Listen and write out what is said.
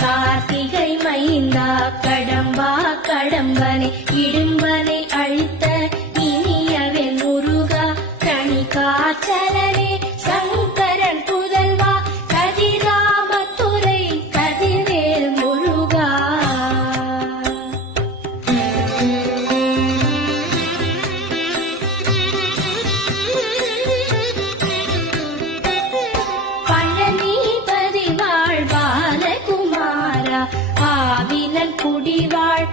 கார்த்திகை மைந்தா கடம்பா கடம்பனை இடும்பனை அழித்த இனியவன் முருகா கணிகாச்சலனே சங்கரன் புதல்வா கதிராமத்துறை கதிர்வேல் முருகா. பழனிபதி வாழ் பாலகுமாரா ஆவினன் குடிவாழ்